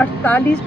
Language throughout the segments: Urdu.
48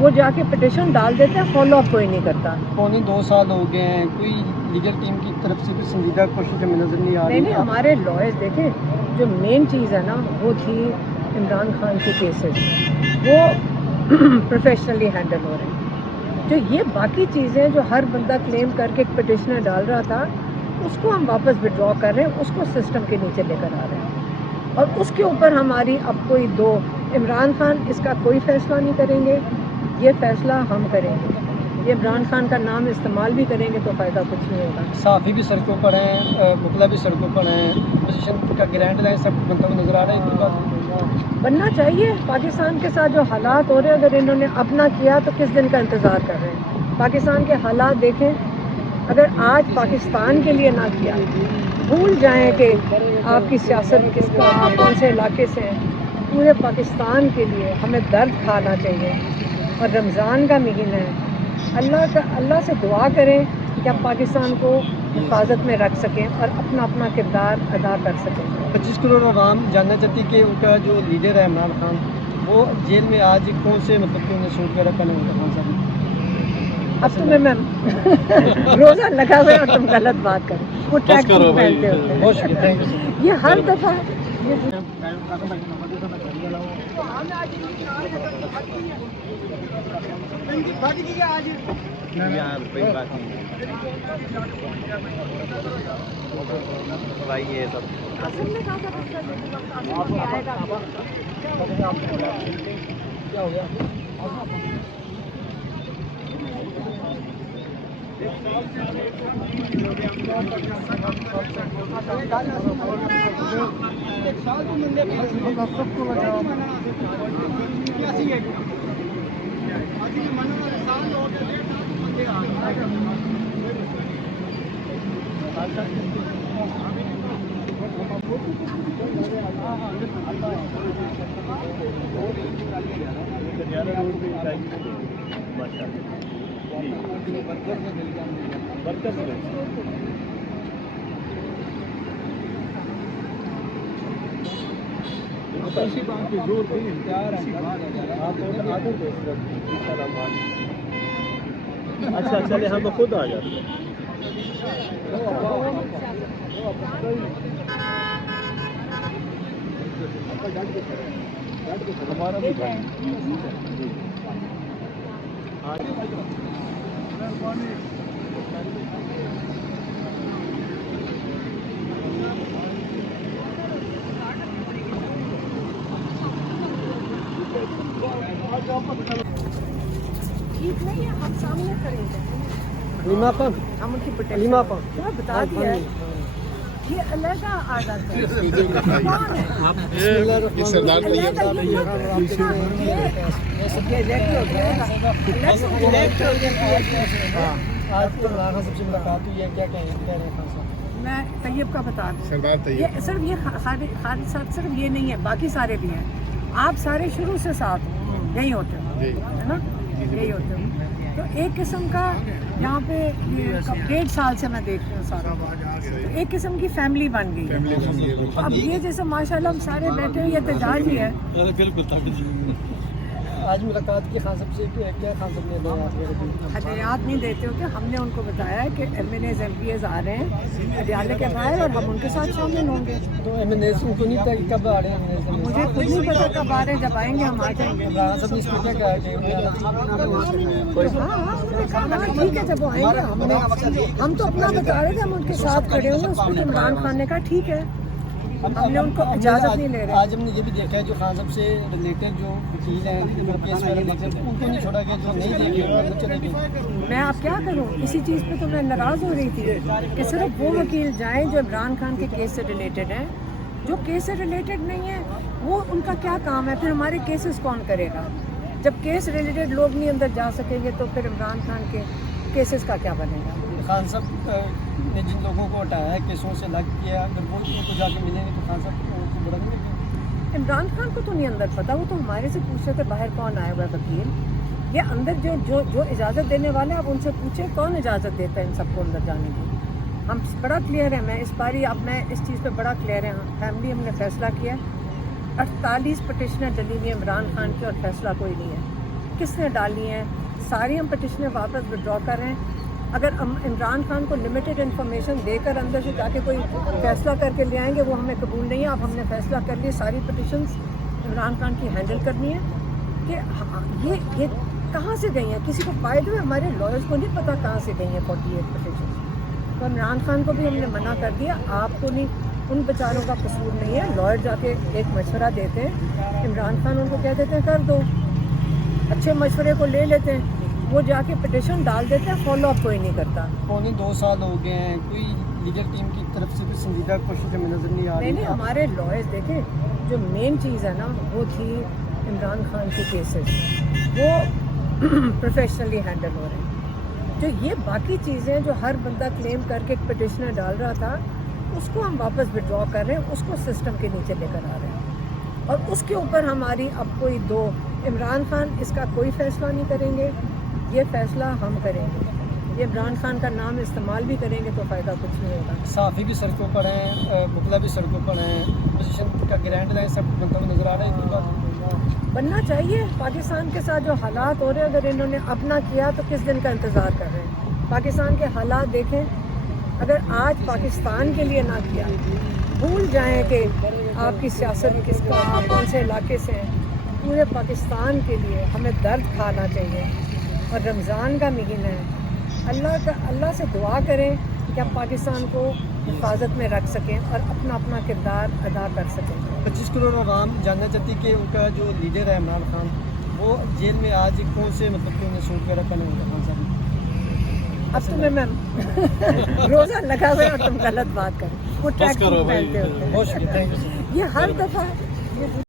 وہ جا کے پٹیشن ڈال دیتے ہیں, فالو اپ کوئی نہیں کرتا. 2 سال ہو گئے ہیں, کوئی لیگل ٹیم کی طرف سے بھی سنجیدہ کوشش ہمیں نظر نہیں آ رہی. نہیں, ہمارے لائرز دیکھیں, جو مین چیز ہے نا وہ تھی عمران خان کے کیسز, وہ پروفیشنلی ہینڈل ہو رہے ہیں. جو یہ باقی چیزیں جو ہر بندہ کلیم کر کے ایک پٹیشنر ڈال رہا تھا, اس کو ہم واپس وڈرا کر رہے ہیں, اس کو سسٹم کے نیچے لے کر آ رہے ہیں. اور اس کے اوپر ہماری اب کوئی عمران خان اس کا کوئی فیصلہ نہیں کریں گے, یہ فیصلہ ہم کریں گے. یہ عمران خان کا نام استعمال بھی کریں گے تو فائدہ کچھ نہیں ہوگا. صحافی بھی سڑکوں پر ہیں, وکلا بھی سڑکوں پر ہیں, اپوزیشن کا گرینڈ لائن سب بنتا ہوا نظر آ رہا ہے. بننا چاہیے. پاکستان کے ساتھ جو حالات ہو رہے ہیں, اگر انہوں نے اپنا کیا تو کس دن کا انتظار کر رہے ہیں. پاکستان کے حالات دیکھیں, اگر آج پاکستان کے لیے نہ کیا, بھول جائیں کہ آپ کی سیاست کس کا, آپ کون سے علاقے سے ہیں. پورے پاکستان کے لیے ہمیں درد کھانا چاہیے. اور رمضان کا مہینہ ہے, اللہ سے دعا کریں کہ آپ پاکستان کو حفاظت میں رکھ سکیں اور اپنا کردار ادا کر سکیں. 25 کروڑ عوام جاننا چاہتی کہ ان کا جو لیڈر ہے عمران خان, وہ جیل میں آج کون سے مطلب کہ انہیں شوٹ وغیرہ کرنے ہوگا. خان صاحب اب تمہیں روزہ لگا ہوا ہے اور تم غلط بات کریں. وہ ٹریک سوٹ پہنتے ہوتے ہیں. بہت شکریہ, تھینک یو. یہ ہر دفعہ یار کوئی بات نہیں بھائی, یہ سب کیا ہو گیا. اچھا چلے ہم خود آ جاتے ہیں. ہمارا بھی ٹھیک نہیں ہے. ہم سامنے کھڑے ہیں, حلیمہ پر ہم ان کی حلیمہ پر کیا بتا دیا ہے. یہ علیحدہ آ جاتا ہے. کون ہے؟ یہ سردار طیب صاحب ہیں. آج تو عمران خان صاحب سے ملاقات ہوئی ہے, کیا کہہ رہے ہیں خان صاحب؟ میں طیب کا بتا دوں. سردار طیب یہ صرف یہ خالد صاحب صرف یہ نہیں ہے, باقی سارے بھی ہیں. آپ سارے شروع سے ساتھ یہی ہوتے ہو, ہے نا, یہی ہوتے ہو. تو ایک قسم کا یہاں پہ 1.5 سال سے میں دیکھ رہی ہوں سارا, تو ایک قسم کی فیملی بن گئی ہے. اب یہ جیسے ماشاءاللہ ہم سارے بیٹھے ہوئے احتجاج ہی ہے. آج ملاقات کی خان صاحب سے, کیا خان صاحب نے ہدایات نہیں دیتے ہوتے. ہم نے ان کو بتایا ہے کہ MNAs MPAs آ رہے ہیں ادیالے کے باہر, اور ہم ان کے ساتھ شامل ہوں گے. تو ایم این ایز ان کو نہیں پتا کہ کب آ رہے ہیں. مجھے خود نہیں پتا کب آ رہے ہیں, جب آئیں گے ہم آ جائیں گے. عمران صاحب نے اس کو کیا کہا کہ ہاں ٹھیک ہے, جب وہ آئیں گے. ہم تو اپنا بتا رہے تھے, ہم ان کے ساتھ کھڑے ہوئے. اس کو عمران خان نے کہا ٹھیک ہے, ہم نے ان کو اجازت نہیں لے رہے. آج ہم نے یہ بھی دیکھا ہے جو خان صاحب سے ریلیٹڈ جو وکیل ہیں, ان کو نہیں چھوڑا گیا, جو نہیں دیکھے چلے گئے. میں اب کیا کروں, اسی چیز پہ تو میں ناراض ہو رہی تھی کہ صرف وہ وکیل جائیں جو عمران خان کے کیس سے ریلیٹڈ ہیں. جو کیس سے ریلیٹڈ نہیں ہے وہ ان کا کیا کام ہے. پھر ہمارے کیسز کون کرے گا؟ جب کیس ریلیٹڈ لوگ نہیں اندر جا سکیں گے تو پھر عمران خان کے کیسز کا کیا بنے گا؟ خان صاحب نے جن لوگوں کو ہٹایا ہے, کیسوں سے الگ کیا, اگر وہ ان کو جا کے ملیں گے تو خان صاحب کو برا نہیں لگے. عمران خان کو تو نہیں اندر پتا, وہ تو ہمارے سے پوچھ رہے تھے باہر کون آیا ہوا ہے وکیل. یہ اندر جو اجازت دینے والے ہیں, آپ ان سے پوچھیں کون اجازت دیتا ہے ان سب کو اندر جانے کی. ہم بڑا کلیئر ہیں, میں اس باری اب میں اس چیز پہ بڑا کلیئر ہے. فیملی ہم نے فیصلہ کیا 48 پٹیشنر ڈلی ہوئی عمران خان کی, اور فیصلہ کوئی نہیں ہے. کس نے ڈالی ہیں، ساری ہم پٹیشنیں واپس ودرا کر رہے ہیں. اگر ہم عمران خان کو لمیٹڈ انفارمیشن دے کر اندر سے جا کے کوئی فیصلہ کر کے لے آئیں گے وہ ہمیں قبول نہیں ہے. اب ہم نے فیصلہ کر لیا ساری پٹیشنز عمران خان کی ہینڈل کرنی ہے کہ یہ کہاں سے گئی ہیں. کسی کو فائدہ ہے، ہمارے لائرز کو نہیں پتہ کہاں سے گئی ہیں 48 پٹیشن. تو عمران خان کو بھی ہم نے منع کر دیا، آپ کو نہیں، ان بیچاروں کا قصور نہیں ہے. لائر جا کے ایک مشورہ دیتے ہیں، عمران خان ان کو کہہ دیتے ہیں کر دو، اچھے مشورے کو لے لیتے ہیں، وہ جا کے پٹیشن ڈال دیتے ہیں، فالو اپ کوئی نہیں کرتا. 2 سال ہو گئے ہیں، کوئی لیگل ٹیم کی طرف سے کوئی سنجیدہ کوشش ہمیں نظر نہیں آ رہی. نہیں، ہمارے لائرز دیکھیں، جو مین چیز ہے نا وہ تھی عمران خان کے کیسز، وہ پروفیشنلی ہینڈل ہو رہے ہیں. جو یہ باقی چیزیں جو ہر بندہ کلیم کر کے ایک پٹیشنر ڈال رہا تھا اس کو ہم واپس ودرا کر رہے ہیں، اس کو سسٹم کے نیچے لے کر آ رہے ہیں. اور اس کے اوپر ہماری اب کوئی عمران خان اس کا کوئی فیصلہ نہیں کریں گے، یہ فیصلہ ہم کریں گے. یہ عمران خان کا نام استعمال بھی کریں گے تو فائدہ کچھ نہیں ہوگا. صحافی بھی سڑکوں پر ہیں، مطلب بھی سڑکوں پر ہیں، اپوزیشن کا گرینڈ لائن سب بنتا ہوا نظر آ رہا ہے. بننا چاہیے. پاکستان کے ساتھ جو حالات ہو رہے ہیں، اگر انہوں نے اپنا کیا تو کس دن کا انتظار کر رہے ہیں. پاکستان کے حالات دیکھیں، اگر آج پاکستان کے لیے نہ کیا، بھول جائیں کہ آپ کی سیاست کس کا، آپ کون سے علاقے سے ہیں. پورے پاکستان کے لیے ہمیں درد کھانا چاہیے. اور رمضان کا مہینہ ہے، اللہ سے دعا کریں کہ آپ پاکستان کو حفاظت میں رکھ سکیں اور اپنا اپنا کردار ادا کر سکیں. 25 کروڑ عوام جاننا چاہتی کہ ان کا جو لیڈر ہے عمران خان، وہ جیل میں آج کون سے مطلب کہ انہیں سوٹ وغیرہ کرنے ہوگا. خان صاحب اب تمہیں میں روزہ لگا ہوئے اور تم غلط بات کریں، وہ ٹریک سوٹ پہنتے ہوتے ہیں. بہت شکریہ، تھینک یو. یہ ہر دفعہ